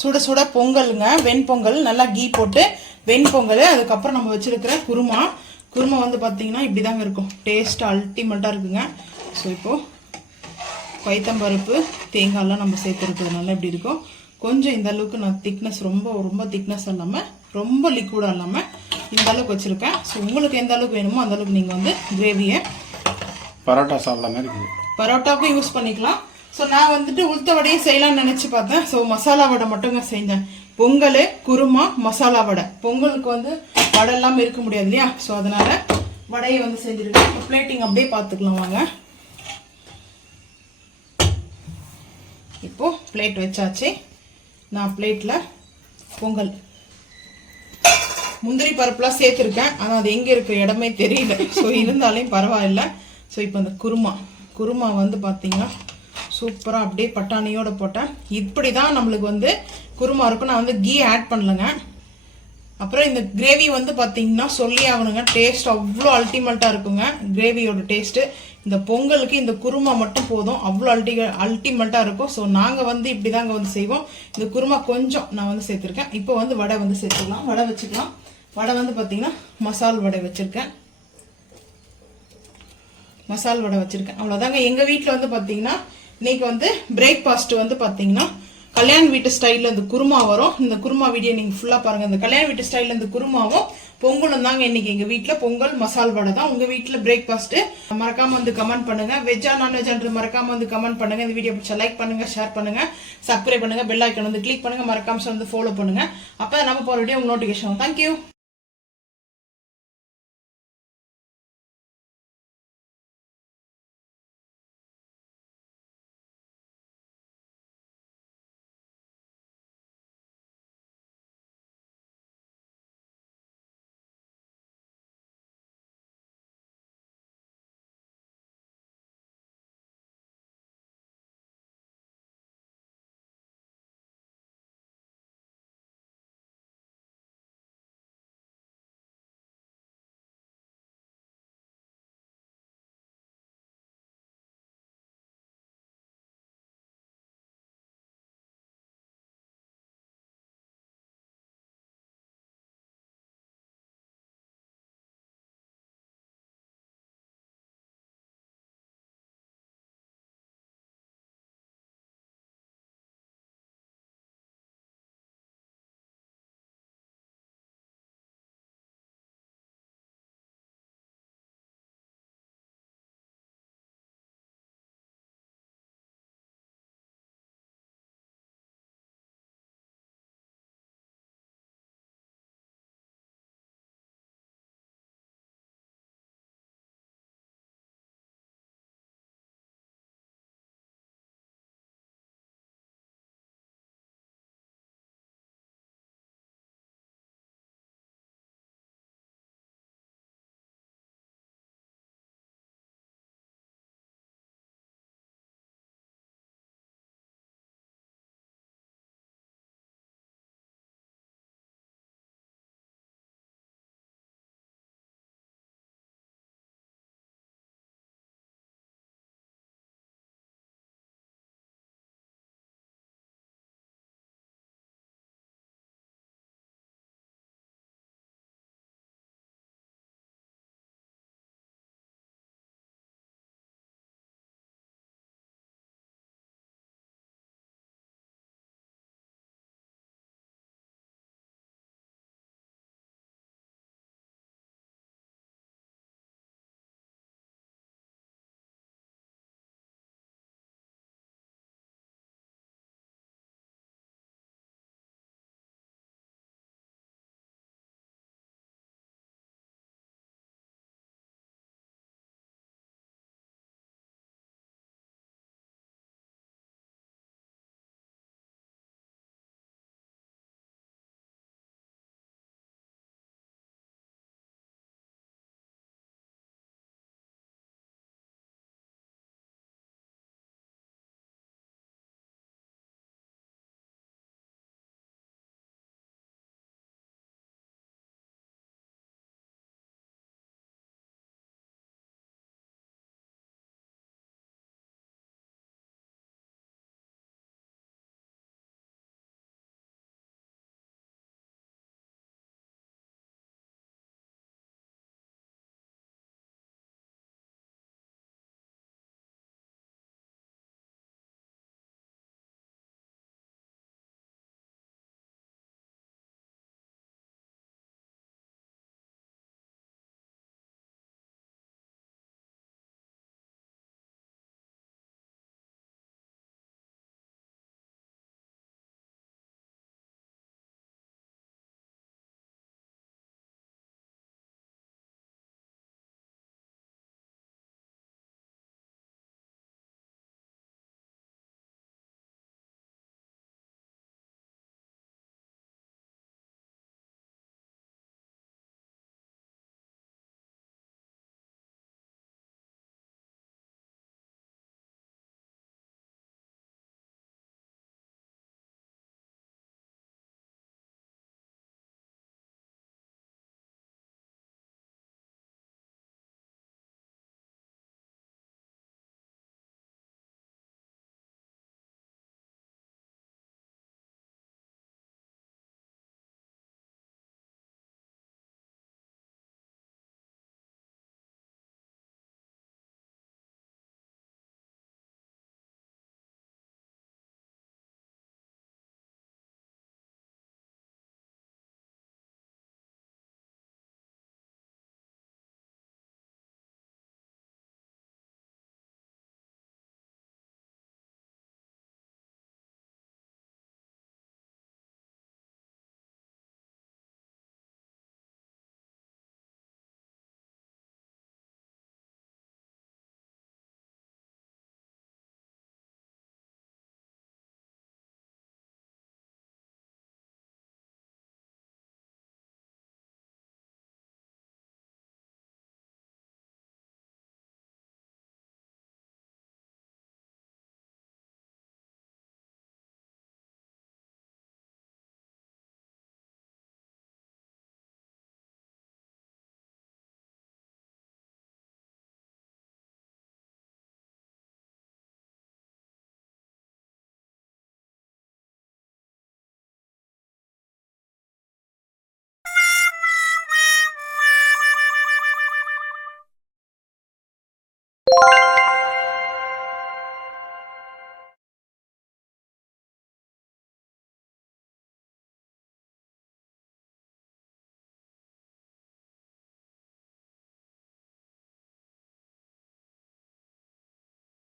சுட சுட பொங்கலுங்க, வெண்பொங்கல். நல்லா கீ போட்டு வெண்பொங்கல். அதுக்கப்புறம் நம்ம வச்சிருக்கிற குருமா. குருமா வந்து பார்த்தீங்கன்னா இப்படி தாங்க இருக்கும். டேஸ்ட் அல்டிமேட்டாக இருக்குங்க. ஸோ இப்போது பைத்தம்பருப்பு தேங்காயெல்லாம் நம்ம சேர்த்துருக்கிறதுனால எப்படி இருக்கும், கொஞ்சம் இந்த அளவுக்கு நான் திக்னஸ் ரொம்ப ரொம்ப திக்னஸ் இல்லாமல் ரொம்ப லிக்விடாக இல்லாமல் இந்த அளவுக்கு வச்சுருக்கேன். ஸோ உங்களுக்கு எந்த அளவுக்கு வேணுமோ அந்த அளவுக்கு நீங்கள் வந்து கிரேவியை பரோட்டா சாப்பிட்ற மாதிரி இருக்குது. பரோட்டாவுக்கும் யூஸ் பண்ணிக்கலாம். ஸோ நான் வந்துட்டு உளுத்த வடையும் செய்யலாம்னு நினச்சி பார்த்தேன். ஸோ மசாலா வடை மட்டுங்க செஞ்சேன். பொங்கல், குருமா, மசாலா வடை. பொங்கலுக்கு வந்து வடை இல்லாமல் இருக்க முடியாது இல்லையா? ஸோ அதனால் வடையை வந்து செஞ்சுருக்கேன். இப்போ பிளேட்டிங் அப்படியே பார்த்துக்கலாம் வாங்க. இப்போது பிளேட் வச்சாச்சு. நான் பிளேட்டில் பொங்கல், முந்திரி பருப்புலாம் சேர்த்துருக்கேன். ஆனால் அது எங்கே இருக்கிற இடமே தெரியல. ஸோ இருந்தாலும் பரவாயில்ல. ஸோ இப்போ அந்த குருமா வந்து பார்த்தீங்கன்னா சூப்பராக அப்படியே பட்டாணியோடு போட்டேன். இப்படி தான் நம்மளுக்கு வந்து குருமா இருக்கும். நான் வந்து கீ ஆட் பண்ணலைங்க. அப்புறம் இந்த கிரேவி வந்து பார்த்தீங்கன்னா சொல்லி ஆகணுங்க, டேஸ்ட் அவ்வளோ அல்டிமேட்டாக இருக்குங்க. கிரேவியோட டேஸ்ட்டு இந்த பொங்கலுக்கு இந்த குருமா மட்டும் போதும், அவ்வளோ அல்டிமேட்டாக இருக்கும். ஸோ நாங்கள் வந்து இப்படி தாங்க வந்து செய்வோம். இந்த குருமா கொஞ்சம் நான் வந்து சேர்த்துருக்கேன். இப்போ வந்து வடை வந்து சேர்த்துக்கலாம், வடை வச்சுக்கலாம். வடை வந்து பார்த்தீங்கன்னா மசால் வடை வச்சுருக்கேன். மசால் வடை வச்சுருக்கேன். அவ்வளோதாங்க. எங்கள் வீட்டில் வந்து பார்த்தீங்கன்னா இன்னைக்கு வந்து பிரேக்ஃபாஸ்ட் வந்து பார்த்தீங்கன்னா கல்யாண வீட்டு ஸ்டைலில் இந்த குருமா வரும். இந்த குருமா வீடியோ நீங்கள் ஃபுல்லாக பாருங்கள். இந்த கல்யாண வீட்டு ஸ்டைலில் இந்த குருமாவும் பொங்கலும் தாங்க இன்னைக்கு எங்கள் வீட்டில். பொங்கல் மசால் வடை தான். உங்கள் வீட்டில் பிரேக்ஃபாஸ்ட்டு மறக்காமல் வந்து கமெண்ட் பண்ணுங்கள். வெஜ்ஜா நான்வெஜ்ஜான்றது மறக்காமல் வந்து கமெண்ட் பண்ணுங்கள். இந்த வீடியோ பிடிச்சா லைக் பண்ணுங்கள், ஷேர் பண்ணுங்கள், சப்ஸ்கிரைப் பண்ணுங்கள், பெல் ஐக்கன் வந்து கிளிக் பண்ணுங்கள், மறக்காமல் வந்து ஃபாலோ பண்ணுங்கள். அப்போ நம்ம போகிற வீடியோ உங்களுக்கு நோட்டிஃபிகேஷன். தேங்க்யூ.